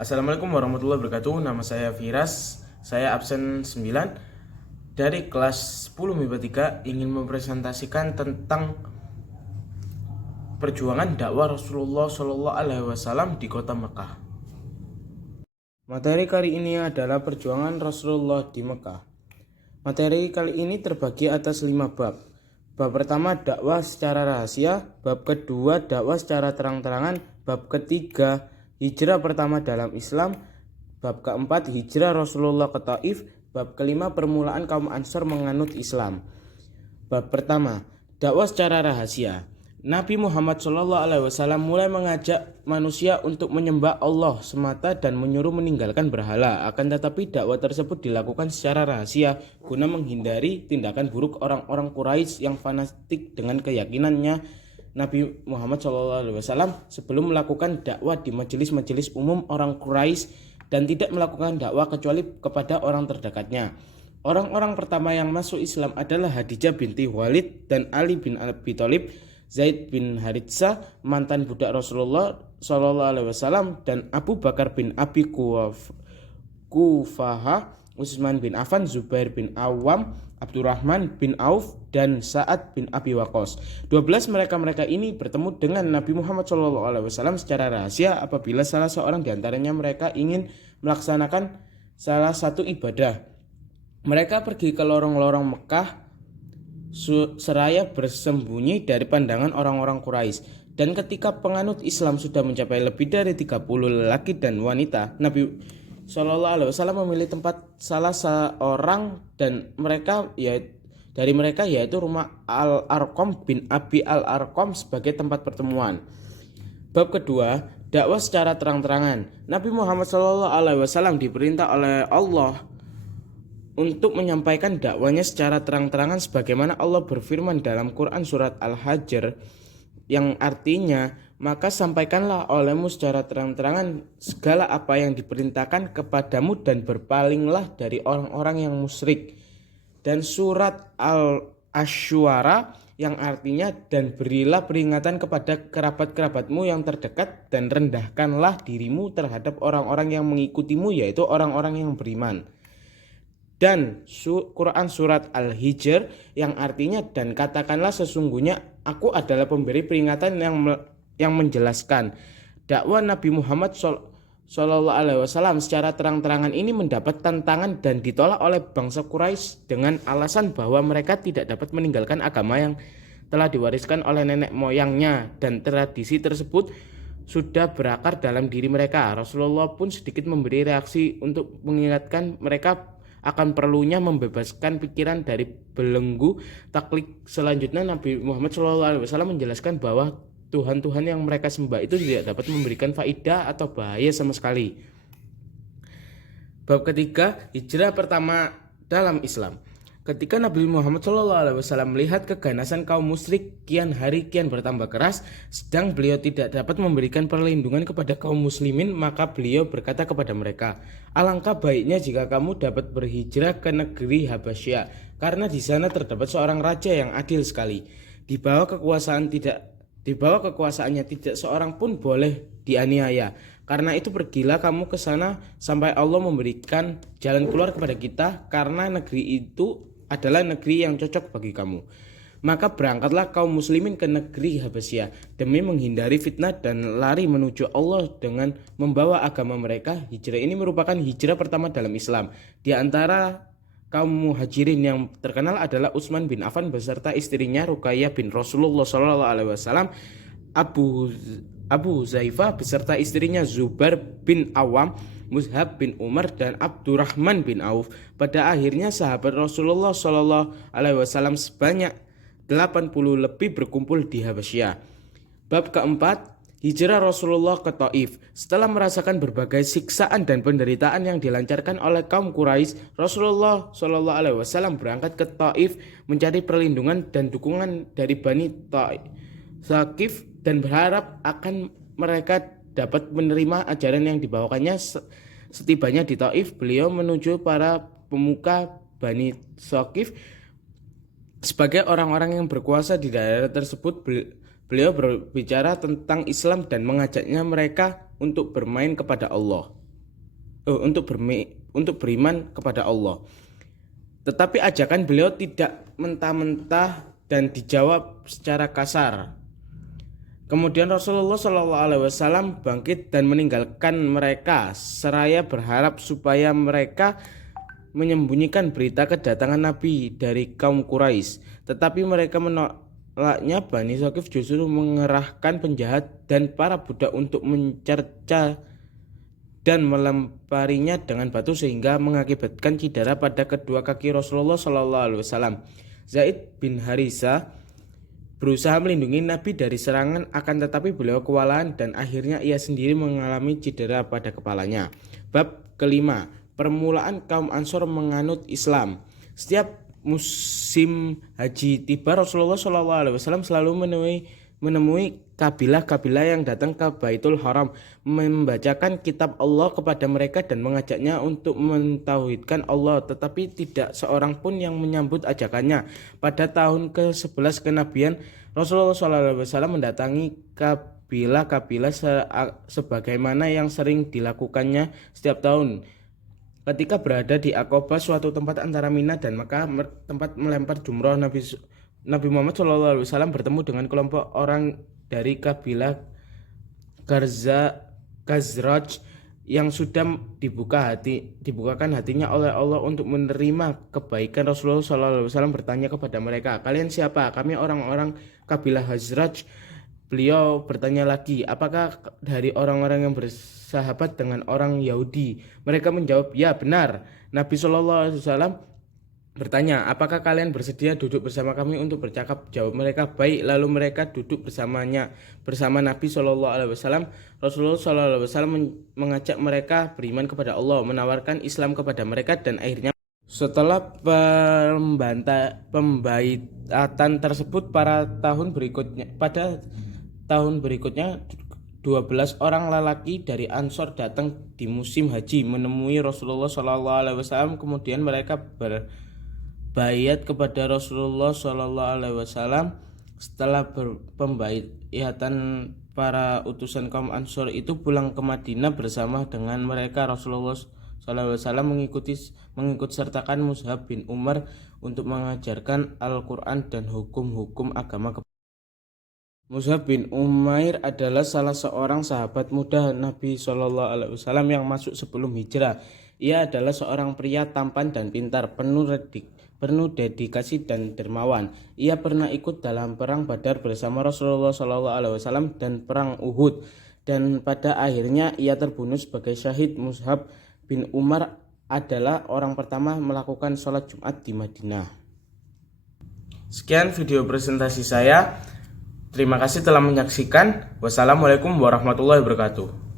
Assalamualaikum warahmatullahi wabarakatuh. Nama saya Firas. Saya absen 9 dari kelas 10 MIPA 3, ingin mempresentasikan tentang perjuangan dakwah Rasulullah Shallallahu Alaihi Wasallam di kota Mekah. Materi kali ini adalah perjuangan Rasulullah di Mekah. Materi kali ini terbagi atas 5 bab. Bab pertama, dakwah secara rahasia. Bab kedua, dakwah secara terang-terangan. Bab ketiga, hijrah pertama dalam Islam. Bab keempat, hijrah Rasulullah ke Taif. Bab kelima, permulaan kaum Ansor menganut Islam. Bab pertama, dakwah secara rahasia. Nabi Muhammad SAW mulai mengajak manusia untuk menyembah Allah semata dan menyuruh meninggalkan berhala. Akan tetapi dakwah tersebut dilakukan secara rahasia guna menghindari tindakan buruk orang-orang Quraisy yang fanatik dengan keyakinannya Nabi Muhammad SAW sebelum melakukan dakwah di majelis-majelis umum orang Quraisy dan tidak melakukan dakwah kecuali kepada orang terdekatnya. Orang-orang pertama yang masuk Islam adalah Khadijah binti Walid dan Ali bin Abi Thalib, Zaid bin Haritsah, mantan budak Rasulullah SAW, dan Abu Bakar bin Abi Kufaha, Utsman bin Affan, Zubair bin Awam, Abdurrahman bin Auf, dan Sa'ad bin Abi Waqqas. 12 mereka ini bertemu dengan Nabi Muhammad SAW secara rahasia apabila salah seorang di antaranya mereka ingin melaksanakan salah satu ibadah. Mereka pergi ke lorong-lorong Mekah seraya bersembunyi dari pandangan orang-orang Quraisy. Dan ketika penganut Islam sudah mencapai lebih dari 30 lelaki dan wanita, Nabi SAW memilih tempat salah seorang dan dari mereka yaitu rumah Al-Arqam bin Abi Al-Arqam sebagai tempat pertemuan. Bab kedua, dakwah secara terang-terangan. Nabi Muhammad SAW diperintah oleh Allah untuk menyampaikan dakwanya secara terang-terangan sebagaimana Allah berfirman dalam Quran surat Al-Hajr yang artinya, maka sampaikanlah olehmu secara terang-terangan segala apa yang diperintahkan kepadamu dan berpalinglah dari orang-orang yang musyrik. Dan surat Al-Asy'ara yang artinya, dan berilah peringatan kepada kerabat-kerabatmu yang terdekat dan rendahkanlah dirimu terhadap orang-orang yang mengikutimu, yaitu orang-orang yang beriman. Dan Quran surat Al-Hijr yang artinya, dan katakanlah sesungguhnya aku adalah pemberi peringatan yang menjelaskan. Dakwah Nabi Muhammad SAW secara terang-terangan ini mendapat tantangan dan ditolak oleh bangsa Quraisy dengan alasan bahwa mereka tidak dapat meninggalkan agama yang telah diwariskan oleh nenek moyangnya, dan tradisi tersebut sudah berakar dalam diri mereka. Rasulullah pun sedikit memberi reaksi untuk mengingatkan mereka akan perlunya membebaskan pikiran dari belenggu taklid. Selanjutnya Nabi Muhammad SAW menjelaskan bahwa Tuhan-Tuhan yang mereka sembah itu tidak dapat memberikan faidah atau bahaya sama sekali. Bab ketiga, hijrah pertama dalam Islam. Ketika Nabi Muhammad SAW melihat keganasan kaum musyrik kian hari kian bertambah keras, sedang beliau tidak dapat memberikan perlindungan kepada kaum muslimin, maka beliau berkata kepada mereka, alangkah baiknya jika kamu dapat berhijrah ke negeri Habasyah, karena di sana terdapat seorang raja yang adil sekali. Di bawah kekuasaannya tidak seorang pun boleh dianiaya. Karena itu pergilah kamu ke sana sampai Allah memberikan jalan keluar kepada kita, karena negeri itu adalah negeri yang cocok bagi kamu. Maka berangkatlah kaum muslimin ke negeri Habasyah demi menghindari fitnah dan lari menuju Allah dengan membawa agama mereka. Hijrah ini merupakan hijrah pertama dalam Islam. Di antara kaum muhajirin yang terkenal adalah Utsman bin Affan beserta istrinya Ruqayyah bin Rasulullah SAW, Abu Zaifah beserta istrinya Zubair bin Awam, Mus'hab bin Umar, dan Abdurrahman bin Auf. Pada akhirnya sahabat Rasulullah SAW sebanyak 80 lebih berkumpul di Habasyah. Bab keempat, hijrah Rasulullah ke Taif. Setelah merasakan berbagai siksaan dan penderitaan yang dilancarkan oleh kaum Quraisy, Rasulullah SAW berangkat ke Taif mencari perlindungan dan dukungan dari Bani Thaqif dan berharap akan mereka dapat menerima ajaran yang dibawakannya. Setibanya di Taif, beliau menuju para pemuka Bani Thaqif sebagai orang-orang yang berkuasa di daerah tersebut. Beliau berbicara tentang Islam dan mengajaknya mereka untuk bermain kepada Allah. untuk beriman kepada Allah. Tetapi ajakan beliau tidak mentah-mentah dan dijawab secara kasar. Kemudian Rasulullah SAW bangkit dan meninggalkan mereka seraya berharap supaya mereka menyembunyikan berita kedatangan Nabi dari kaum Quraisy. Tetapi mereka menolaknya. Bani Thaqif justru mengerahkan penjahat dan para budak untuk mencerca dan melemparinya dengan batu sehingga mengakibatkan cedera pada kedua kaki Rasulullah SAW. Zaid bin Harisah berusaha melindungi Nabi dari serangan, akan tetapi beliau kewalahan dan akhirnya ia sendiri mengalami cedera pada kepalanya. Bab kelima, permulaan kaum Ansor menganut Islam. Setiap musim haji tiba, Rasulullah SAW selalu menemui kabilah-kabilah yang datang ke Baitul Haram, membacakan kitab Allah kepada mereka dan mengajaknya untuk mentauhidkan Allah, tetapi tidak seorang pun yang menyambut ajakannya. Pada tahun ke-11 kenabian, Rasulullah SAW mendatangi kabilah-kabilah sebagaimana yang sering dilakukannya setiap tahun. Ketika berada di Aqabah, suatu tempat antara Mina dan Makkah, tempat melempar jumrah, Nabi Muhammad SAW bertemu dengan kelompok orang dari kabilah Khazraj yang sudah dibukakan hatinya oleh Allah untuk menerima kebaikan. Rasulullah SAW bertanya kepada mereka, "Kalian siapa?" "Kami orang-orang kabilah Khazraj." Beliau bertanya lagi, "Apakah dari orang-orang yang bersahabat dengan orang Yahudi?" Mereka menjawab, "Ya, benar." Nabi SAW bertanya, "Apakah kalian bersedia duduk bersama kami untuk bercakap?" Jawab mereka, "Baik." Lalu mereka duduk bersama Nabi SAW. Rasulullah SAW mengajak mereka beriman kepada Allah, menawarkan Islam kepada mereka, dan akhirnya setelah pembaitatan tersebut pada tahun berikutnya 12 orang lelaki dari Ansor datang di musim haji menemui Rasulullah SAW. Kemudian mereka berbayat kepada Rasulullah SAW. Setelah pembaitatan, para utusan kaum Ansor itu pulang ke Madinah bersama dengan mereka. Rasulullah SAW mengikut sertakan Mus'hab bin Umar untuk mengajarkan Al-Quran dan hukum-hukum agama. Mus'hab bin Umair adalah salah seorang sahabat muda Nabi SAW yang masuk sebelum hijrah. Ia adalah seorang pria tampan dan pintar, penuh dedikasi dan dermawan. Ia pernah ikut dalam perang Badar bersama Rasulullah SAW dan perang Uhud, dan pada akhirnya ia terbunuh sebagai syahid. Mus'hab bin Umar adalah orang pertama melakukan sholat Jumat di Madinah. Sekian video presentasi saya. Terima kasih telah menyaksikan. Wassalamualaikum warahmatullahi wabarakatuh.